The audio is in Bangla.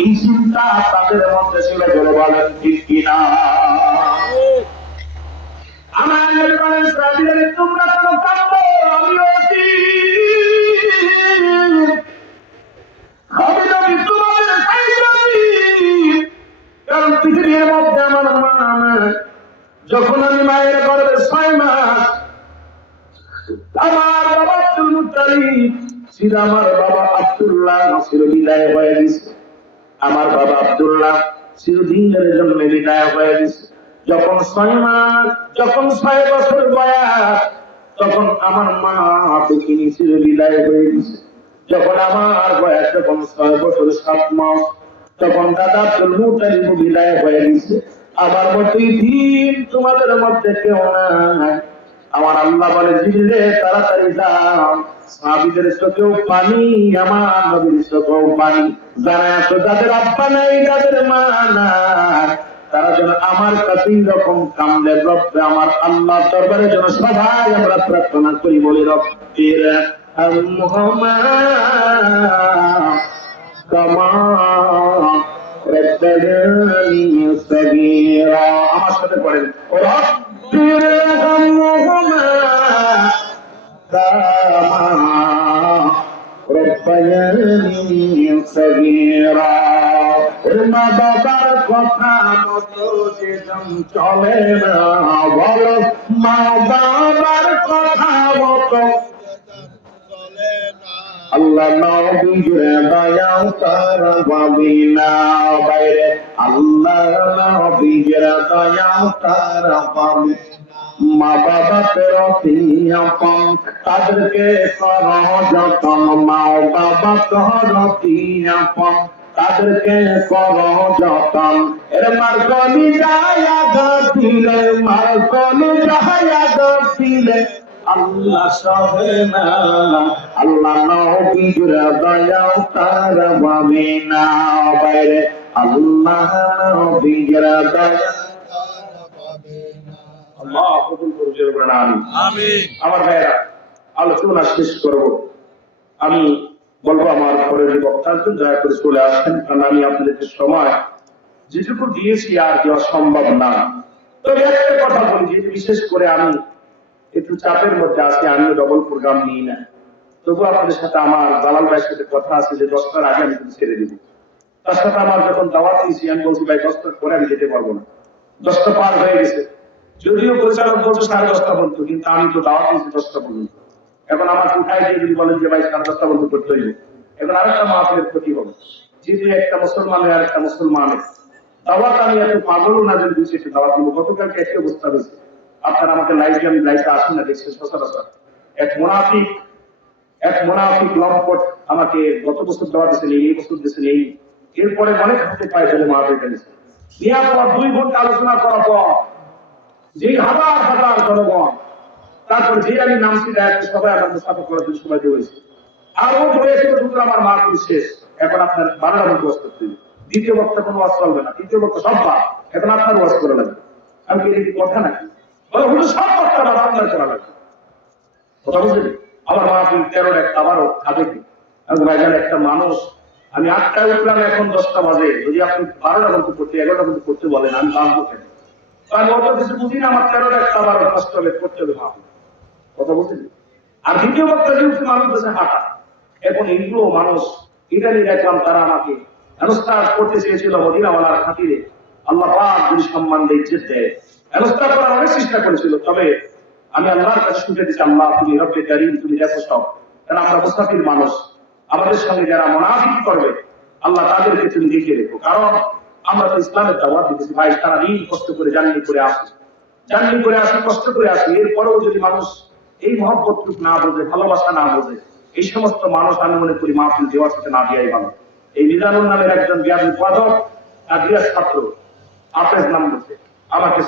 এই চিন্তা তাদের মধ্যে ছিল জোরে বলেন, ঠিক কিনা? যখন আমি মায়ের গর্ভে ছয় মাস, আমার বাবা আব্দুল মুতালিব ছিল, আমার বাবা আব্দুল্লাহ ছিল বিদায় হয়ে গেছে। আমার বাবা আব্দুল্লাহ চিরদিনের জন্য বিদায় হয়ে গেছে। যখন ছয় মাস, যখন ছয় বছর বয়স, তখন আমার মা দেখিনি ছিল বিদায় হয়ে গেছে। যখন আমার বয়স, যখন ছয় বছর, সাত মাস, তখন দাদা আব্দুল মুতালিব বিদায় হয়ে গেছে। আমার মতোই দিন তোমাদের মধ্যে কেউ নাই। আমার আল্লাহ বলে জিল্লে তাড়াতাড়ি যাও। সাহাবিদের চোখেও পানি, আমার নবীর চোখেও পানি। যারা আছো, যাদের আব্বা নাই, যাদের মা নাই, তারা যেন আমার কাছে রকম কামলে রব্বে আমার আল্লাহ দরবারে যেন সবাই আমরা প্রার্থনা করি বলি, রব্বের মোহাম্মদ কমা রব্বানি সবীরা মা বাবার কথা মতো যেরম চলে না, বলো মা বাবার কথা মতো আল্লাহ নবীর দয়াও তার ভাবি না বাইরে আল্লাহ নবীর দয়াও তার ভাবি মা বাবা তের আপন তাদেরকে কর যতন, মা বাবা আপন তাদেরকে কর যতন। এর মার কলি যায়া দিলে মার কলি যায়া দিলে। আল্লাহ সবে না আল্লাহ নবীর দয়াও তার পাবে না বাইরে আল্লাহ নবীর দয়া আল্লাহ কবুল করুন আমিন। আমিন। আমার আলোচনা শেষ করব। আমি বলব আমার পরের দয়া করে চলে আসেন কারণ আমি আপনাদেরকে সময় যেটুকু দিয়েছি আর দেওয়া সম্ভব না। তবে একটা কথা বলি যে বিশেষ করে আমি একটু চাপের মধ্যে আছি আমিও ডবল প্রোগ্রাম নিই না। তবু আপনাদের সাথে আমার দালাল ভাইয়ের সাথে কথা আছে যে দশটার আগে আমি ছেড়ে দিব। তার সাথে আমার যখন দাওয়াত দিয়েছি আমি বলছি ভাই দশটার পরে আমি যেতে পারব না। দশটা পার হয়ে গেছে। যদিও পরিচালক বলছে সাড়ে দশটা পর্যন্ত, কিন্তু আমি তো দাওয়াত দিয়েছি দশটা পর্যন্ত। এখন আমার উঠাই দিয়ে যদি বলেন যে ভাই সাড়ে দশটা পর্যন্ত করতে হইবে। এখন আরেকটা মাহফিলের ক্ষতি হবে। যেহেতু একটা মুসলমানের আর একটা মুসলমানের দাওয়াত আমি এত পাগল না যদি বুঝছি সে দাওয়াত দিব। গতকালকে একই অবস্থা হয়েছে। আপনারা আমাকে লাইভে আমি লাইভে আসুন না দেখছি সচরাচর। এক মোনাফিক, এক মুনাফিক লম্পট আমাকে গত বছর দেওয়া দিয়েছেন, এই বছর দিয়েছেন, এই। এরপরে অনেক হাতে পায়ে ফেলে মাহফিল দুই ঘণ্টা আলোচনা করার পর যে হাজার হাজার জনগণ, তারপর যে আমি নামছি দেখ সবাই আমার করার জন্য হয়েছিল শুধু আমার মাহফিল শেষ। এখন আপনার বারোটা মধ্যে করতে। দ্বিতীয় বক্তা কোনো চলবে না। তৃতীয় বক্তা সব এখন আপনার করা লাগবে। আমি কি এটা কথা নাকি বলে সব বক্তা বাদ, আপনার লাগবে। কথা বুঝলেন? আমার মাহফিল তেরোর একটা আবারও খাবে কি আমি ভাইজান, একটা মানুষ। আমি আটটায় উঠলাম, এখন দশটা বাজে। যদি আপনি বারোটা পর্যন্ত করতে এগারোটা পর্যন্ত করতে বলেন, আমি বাঁচবো কেন? আর দ্বিতীয় বক্তা মানুষ হাঁটা। এখন মানুষ দেখলাম তারা আমাকে হেনস্থার করতে চেয়েছিল মদিনাওয়ালার খাতিরে। আল্লাহ সম্মান দিয়ে করার অনেক চেষ্টা করেছিল, তবে আমি আল্লাহর কাছে শুনে দিচ্ছি আল্লাহ তুমি রব্বে তুমি দেখো সব। কারণ আমরা মুস্তাফির মানুষ। আমাদের সঙ্গে যারা মনাফিক করবে, আল্লাহ তাদেরকে তুমি দেখিয়ে রেখো। কারণ আমরা তো ইসলামের দাওয়াত দিতেছি। ভাই, তারা দিন কষ্ট করে জার্নি করে আসি। জার্নি করে আসি, কষ্ট করে আসি। এরপরেও যদি মানুষ এই মহব্বতটুক না বোঝে, ভালোবাসা না বোঝে, এই সমস্ত মানুষ আমি মনে করি মাহফিল দেওয়ার সাথে না দেওয়াই ভালো। এই মিজানুর নামের একজন জ্ঞান উৎপাদক আর ছাত্র আপনার নাম বলছে। আমাকে